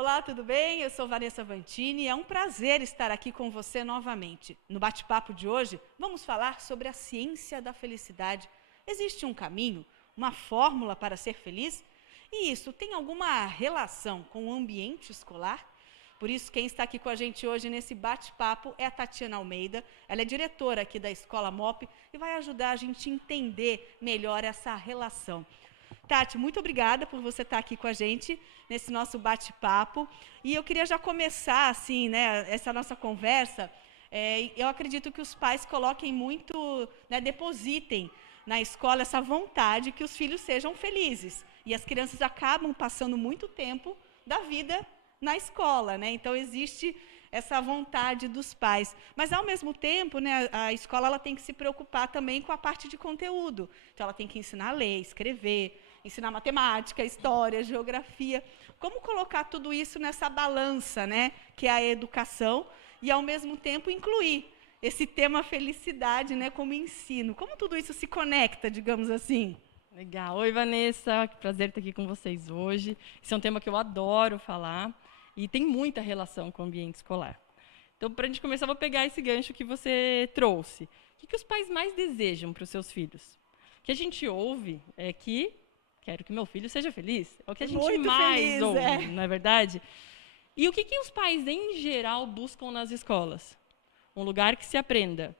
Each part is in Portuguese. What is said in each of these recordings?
Olá, tudo bem? Eu sou Vanessa Vantini e é um prazer estar aqui com você novamente. No bate-papo de hoje, vamos falar sobre a ciência da felicidade. Existe um caminho, uma fórmula para ser feliz? E isso tem alguma relação com o ambiente escolar? Por isso, quem está aqui com a gente hoje nesse bate-papo é a Tatiana Almeida. Ela é diretora aqui da Escola MOP e vai ajudar a gente a entender melhor essa relação. Tati, muito obrigada por você estar aqui com a gente nesse nosso bate-papo. E eu queria já começar, assim, né, essa nossa conversa. Eu acredito que os pais coloquem muito, né, depositem na escola essa vontade que os filhos sejam felizes. E as crianças acabam passando muito tempo da vida na escola, né? Então existe essa vontade dos pais. Mas, ao mesmo tempo, né, a escola ela tem que se preocupar também com a parte de conteúdo. Então, ela tem que ensinar a ler, escrever, ensinar matemática, história, geografia. Como colocar tudo isso nessa balança, né, que é a educação, e, ao mesmo tempo, incluir esse tema felicidade, né, como ensino? Como tudo isso se conecta, digamos assim? Legal. Oi, Vanessa. Que prazer estar aqui com vocês hoje. Esse é um tema que eu adoro falar e tem muita relação com o ambiente escolar. Então, para a gente começar, eu vou pegar esse gancho que você trouxe. O que os pais mais desejam para os seus filhos? O que a gente ouve é que quero que meu filho seja feliz. É o que a gente Muito mais feliz, ouve, não é verdade? E o que os pais, em geral, buscam nas escolas? Um lugar que se aprenda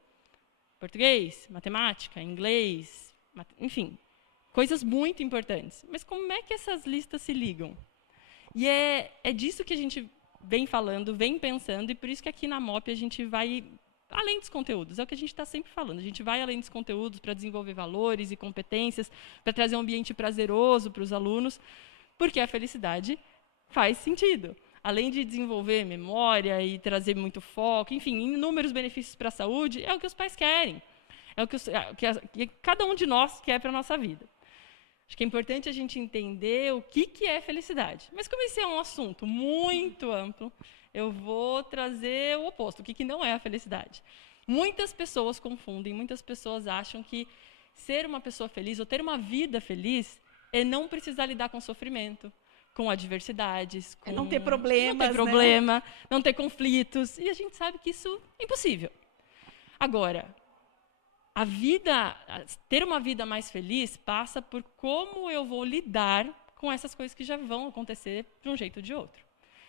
português, matemática, inglês, enfim, coisas muito importantes. Mas como é que essas listas se ligam? E é disso que a gente vem falando, vem pensando, e por isso que aqui na MOP a gente vai além dos conteúdos. É o que a gente está sempre falando. A gente vai além dos conteúdos para desenvolver valores e competências, para trazer um ambiente prazeroso para os alunos, porque a felicidade faz sentido. Além de desenvolver memória e trazer muito foco, enfim, inúmeros benefícios para a saúde, é o que os pais querem. É o que cada um de nós quer para a nossa vida. Acho que é importante a gente entender o que é felicidade. Mas como esse é um assunto muito amplo, eu vou trazer o oposto, o que não é a felicidade. Muitas pessoas confundem, muitas pessoas acham que ser uma pessoa feliz ou ter uma vida feliz é não precisar lidar com sofrimento, com adversidades, com Não ter não ter problemas, né? problema, não ter conflitos. E a gente sabe que isso é impossível. Agora, ter uma vida mais feliz passa por como eu vou lidar com essas coisas que já vão acontecer de um jeito ou de outro.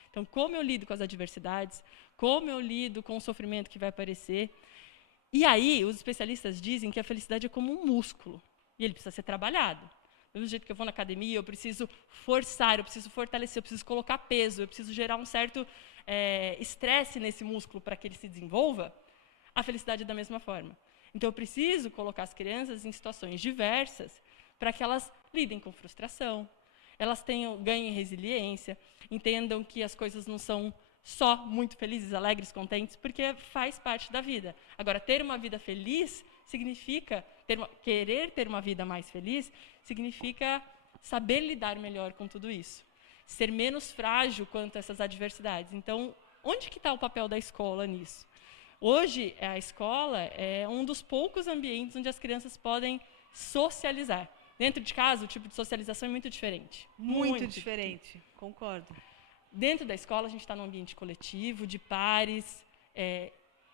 Então, como eu lido com as adversidades, como eu lido com o sofrimento que vai aparecer. E aí, os especialistas dizem que a felicidade é como um músculo, e ele precisa ser trabalhado. Do jeito que eu vou na academia, eu preciso forçar, eu preciso fortalecer, eu preciso colocar peso, eu preciso gerar um certo estresse nesse músculo para que ele se desenvolva. A felicidade é da mesma forma. Então, eu preciso colocar as crianças em situações diversas para que elas lidem com frustração, elas ganhem resiliência, entendam que as coisas não são só muito felizes, alegres, contentes, porque faz parte da vida. Agora, ter uma vida feliz significa, querer ter uma vida mais feliz, significa saber lidar melhor com tudo isso. Ser menos frágil quanto a essas adversidades. Então, onde que está o papel da escola nisso? Hoje, a escola é um dos poucos ambientes onde as crianças podem socializar. Dentro de casa, o tipo de socialização é muito diferente. Muito diferente, concordo. Dentro da escola, a gente está num ambiente coletivo, de pares,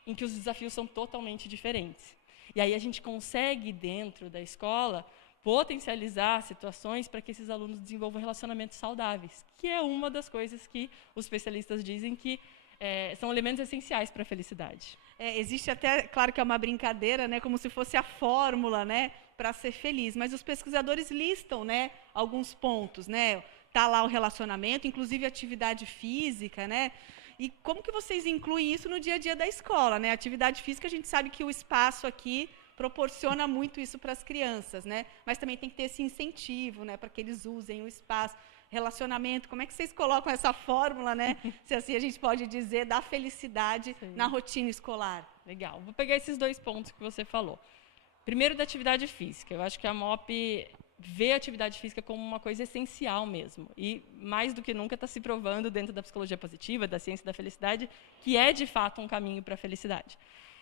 em que os desafios são totalmente diferentes. E aí a gente consegue, dentro da escola, potencializar situações para que esses alunos desenvolvam relacionamentos saudáveis, que é uma das coisas que os especialistas dizem que são elementos essenciais para a felicidade. Existe até, claro que é uma brincadeira, né, como se fosse a fórmula, né, para ser feliz, mas os pesquisadores listam, né, alguns pontos, né, tá lá o relacionamento, inclusive atividade física, né, e como que vocês incluem isso no dia a dia da escola, né? Atividade física, a gente sabe que o espaço aqui proporciona muito isso para as crianças, né, mas também tem que ter esse incentivo, né, para que eles usem o espaço. Relacionamento, como é que vocês colocam essa fórmula, né, se assim a gente pode dizer, da felicidade na rotina escolar? Legal. Vou pegar esses dois pontos que você falou. Primeiro, da atividade física. Eu acho que a MOP vê a atividade física como uma coisa essencial mesmo. E, mais do que nunca, está se provando dentro da psicologia positiva, da ciência da felicidade, que é, de fato, um caminho para a felicidade.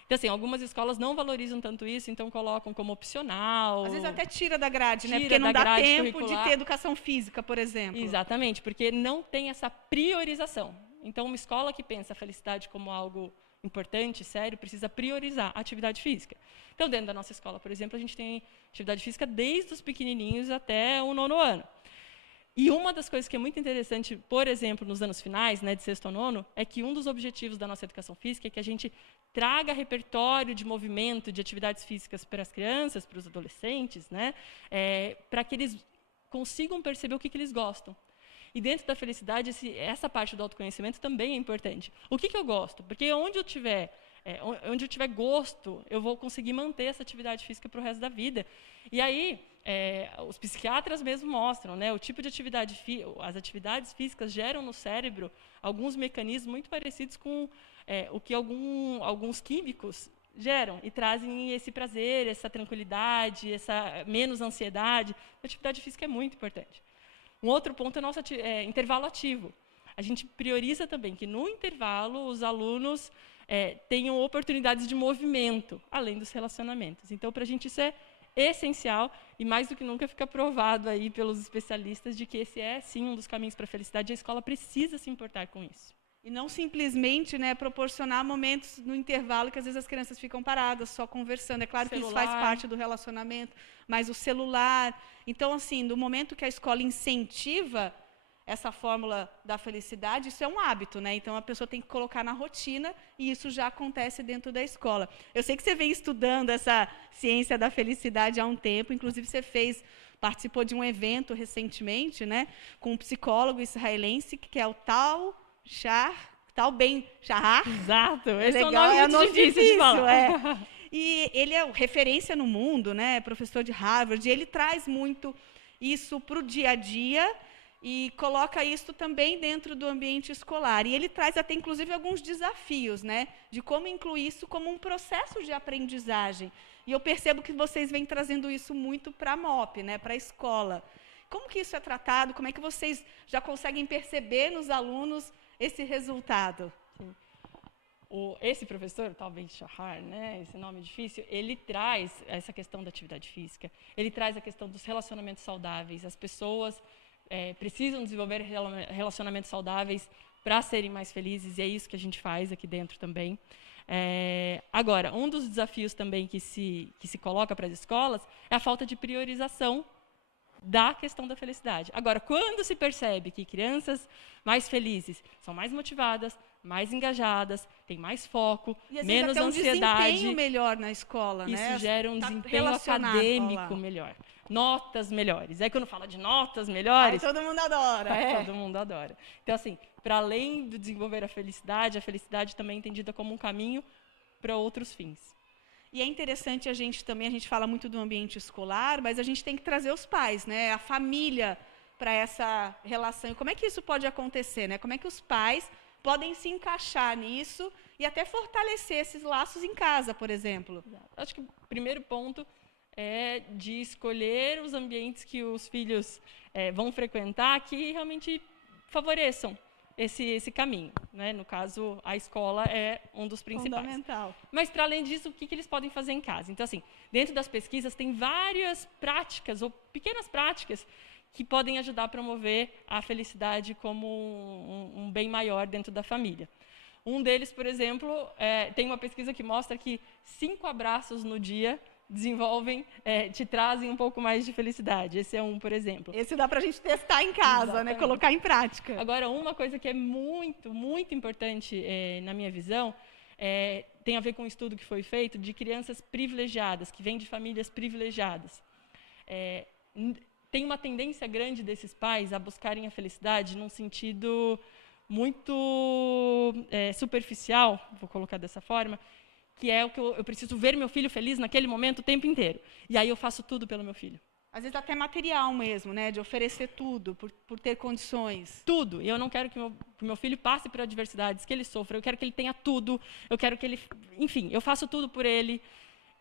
Então, assim, algumas escolas não valorizam tanto isso, então colocam como opcional. Às vezes até tira da grade, né? Tira Porque não da dá grade tempo de curricular. ter educação física, por exemplo. Exatamente, porque não tem essa priorização. Então, uma escola que pensa a felicidade como algo importante, sério, precisa priorizar a atividade física. Então, dentro da nossa escola, por exemplo, a gente tem atividade física desde os pequenininhos até o 9º ano. E uma das coisas que é muito interessante, por exemplo, nos anos finais, né, de 6º ao 9º, é que um dos objetivos da nossa educação física é que a gente traga repertório de movimento, de atividades físicas para as crianças, para os adolescentes, né, para que eles consigam perceber o que eles gostam. E dentro da felicidade, essa parte do autoconhecimento também é importante. O que eu gosto? Porque onde eu tiver gosto, eu vou conseguir manter essa atividade física para o resto da vida. E aí, os psiquiatras mesmo mostram, né, o tipo de atividade as atividades físicas geram no cérebro alguns mecanismos muito parecidos com o que alguns químicos geram e trazem esse prazer, essa tranquilidade, essa menos ansiedade. A atividade física é muito importante. Um outro ponto é o nosso intervalo ativo. A gente prioriza também que no intervalo os alunos tenham oportunidades de movimento, além dos relacionamentos. Então, para a gente isso é essencial e mais do que nunca fica provado aí pelos especialistas de que esse é, sim, um dos caminhos para a felicidade e a escola precisa se importar com isso. E não simplesmente, né, proporcionar momentos no intervalo que às vezes as crianças ficam paradas, só conversando. É claro que isso faz parte do relacionamento, mas o celular. Então, assim, do momento que a escola incentiva essa fórmula da felicidade, isso é um hábito, né? Então, a pessoa tem que colocar na rotina e isso já acontece dentro da escola. Eu sei que você vem estudando essa ciência da felicidade há um tempo, inclusive você participou de um evento recentemente, né, com um psicólogo israelense, que é o Tal Ben-Shahar. Exato, Esse é um nome muito difícil de falar. E ele é referência no mundo, né, professor de Harvard, e ele traz muito isso para o dia a dia e coloca isso também dentro do ambiente escolar. E ele traz até, inclusive, alguns desafios, né, de como incluir isso como um processo de aprendizagem. E eu percebo que vocês vêm trazendo isso muito para a MOP, né, para a escola. Como que isso é tratado? Como é que vocês já conseguem perceber nos alunos esse resultado? Sim. Esse professor, Tal Ben-Shahar, né, esse nome difícil, ele traz essa questão da atividade física, ele traz a questão dos relacionamentos saudáveis. As pessoas precisam desenvolver relacionamentos saudáveis para serem mais felizes, e é isso que a gente faz aqui dentro também. Agora, um dos desafios também que se coloca para as escolas é a falta de priorização da questão da felicidade. Agora, quando se percebe que crianças mais felizes são mais motivadas, mais engajadas, têm mais foco, e, menos até ansiedade, desempenho melhor na escola, isso né? gera um desempenho acadêmico melhor, notas melhores. Aí quando fala de notas melhores, todo mundo adora. Todo mundo adora. Então, assim, para além de desenvolver a felicidade também é entendida como um caminho para outros fins. E é interessante a gente fala muito do ambiente escolar, mas a gente tem que trazer os pais, né, a família para essa relação. E como é que isso pode acontecer, né? Como é que os pais podem se encaixar nisso e até fortalecer esses laços em casa, por exemplo? Acho que o primeiro ponto é de escolher os ambientes que os filhos vão frequentar que realmente favoreçam esse caminho, né? No caso, a escola é um dos principais. Fundamental. Mas, para além disso, o que eles podem fazer em casa? Então, assim, dentro das pesquisas, tem várias práticas, ou pequenas práticas, que podem ajudar a promover a felicidade como um bem maior dentro da família. Um deles, por exemplo, tem uma pesquisa que mostra que 5 abraços no dia te trazem um pouco mais de felicidade. Esse é um, por exemplo. Esse dá para a gente testar em casa, exatamente, né? Colocar em prática. Agora, uma coisa que é muito, muito importante na minha visão, tem a ver com um estudo que foi feito de crianças privilegiadas, que vêm de famílias privilegiadas. Tem uma tendência grande desses pais a buscarem a felicidade num sentido muito superficial, vou colocar dessa forma, que é o que eu preciso ver meu filho feliz naquele momento o tempo inteiro. E aí eu faço tudo pelo meu filho. Às vezes até material mesmo, né? De oferecer tudo, por ter condições. Tudo. E eu não quero que meu filho passe por adversidades, que ele sofra. Eu quero que ele tenha tudo. Eu quero que ele... Enfim, eu faço tudo por ele.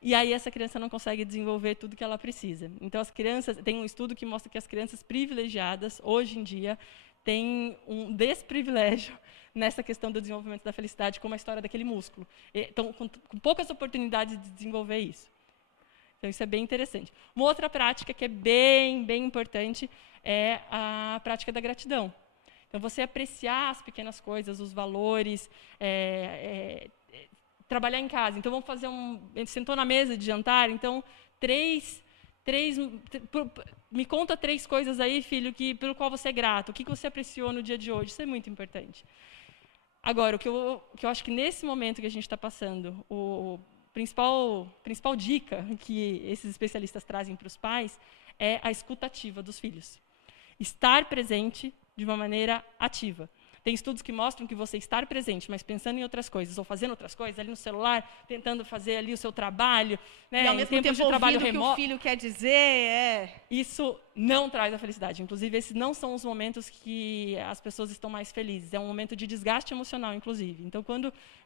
E aí essa criança não consegue desenvolver tudo que ela precisa. Então, as crianças... Tem um estudo que mostra que as crianças privilegiadas, hoje em dia, tem um desprivilégio nessa questão do desenvolvimento da felicidade, como a história daquele músculo. Então, com poucas oportunidades de desenvolver isso. Então, isso é bem interessante. Uma outra prática que é bem, bem importante é a prática da gratidão. Então, você apreciar as pequenas coisas, os valores, trabalhar em casa. Então, vamos fazer sentou na mesa de jantar, então, me conta 3 coisas aí, filho, pelo qual você é grato. O que você apreciou no dia de hoje? Isso é muito importante. Agora, o que eu acho que nesse momento que a gente está passando, a principal dica que esses especialistas trazem para os pais é a escuta ativa dos filhos. Estar presente de uma maneira ativa. Tem estudos que mostram que você estar presente, mas pensando em outras coisas, ou fazendo outras coisas, ali no celular, tentando fazer ali o seu trabalho, né, e ao mesmo tempo de trabalho ouvindo o que o filho quer dizer, Isso não traz a felicidade. Inclusive, esses não são os momentos que as pessoas estão mais felizes. É um momento de desgaste emocional, inclusive. Então,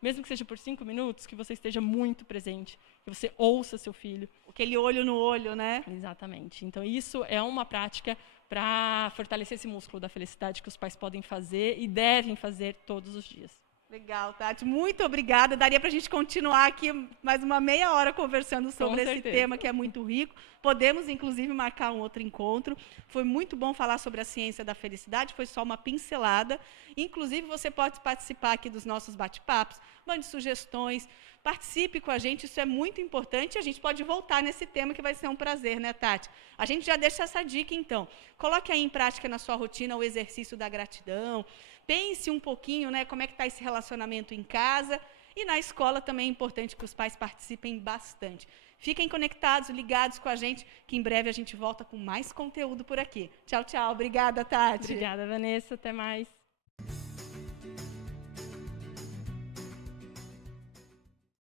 mesmo que seja por 5 minutos, que você esteja muito presente, que você ouça seu filho. Aquele olho no olho, né? Exatamente. Então, isso é uma prática para fortalecer esse músculo da felicidade que os pais podem fazer e devem fazer todos os dias. Legal, Tati. Muito obrigada. Daria para a gente continuar aqui mais uma meia hora conversando sobre esse tema que é muito rico. Podemos, inclusive, marcar um outro encontro. Foi muito bom falar sobre a ciência da felicidade, foi só uma pincelada. Inclusive, você pode participar aqui dos nossos bate-papos, mande sugestões, participe com a gente, isso é muito importante. A gente pode voltar nesse tema que vai ser um prazer, né, Tati? A gente já deixa essa dica, então. Coloque aí em prática na sua rotina o exercício da gratidão. Pense um pouquinho, né, como é que está esse relacionamento em casa. E na escola também é importante que os pais participem bastante. Fiquem conectados, ligados com a gente, que em breve a gente volta com mais conteúdo por aqui. Tchau, tchau. Obrigada, Tati. Obrigada, Vanessa. Até mais.